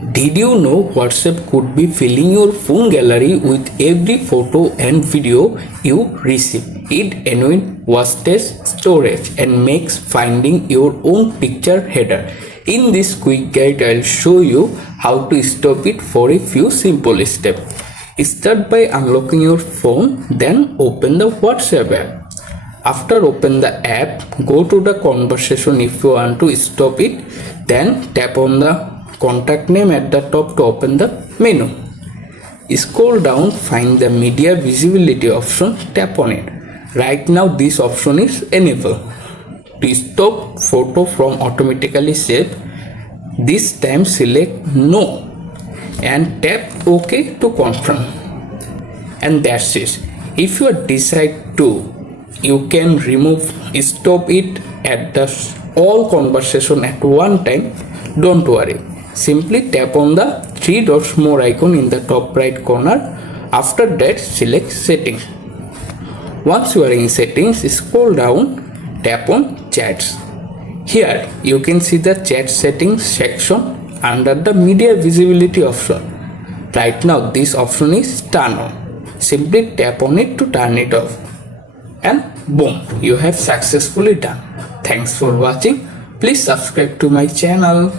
Did you know WhatsApp could be filling your phone gallery with every photo and video you receive? It annoys wastage storage and makes finding your own picture harder. In this quick guide, I'll show you how to stop it for a few simple steps. Start by unlocking your phone, then open the WhatsApp app. After open the app, go to the conversation if you want to stop it, then tap on the contact name at the top to open the menu. Scroll down, find the media visibility option, tap on it. Right now this option is enabled. To stop photo from automatically save, this time select no and tap OK to confirm. And that's it. If you decide to, you can stop it at the all conversation at one time. Don't worry. Simply tap on the three dots more icon in the top right corner. After that, select settings. Once you are in settings, scroll down, tap on chats. Here you can see the chat settings section under the media visibility option. Right now this option is turned on. Simply tap on it to turn it off. And boom, you have successfully done. Thanks for watching. Please subscribe to my channel.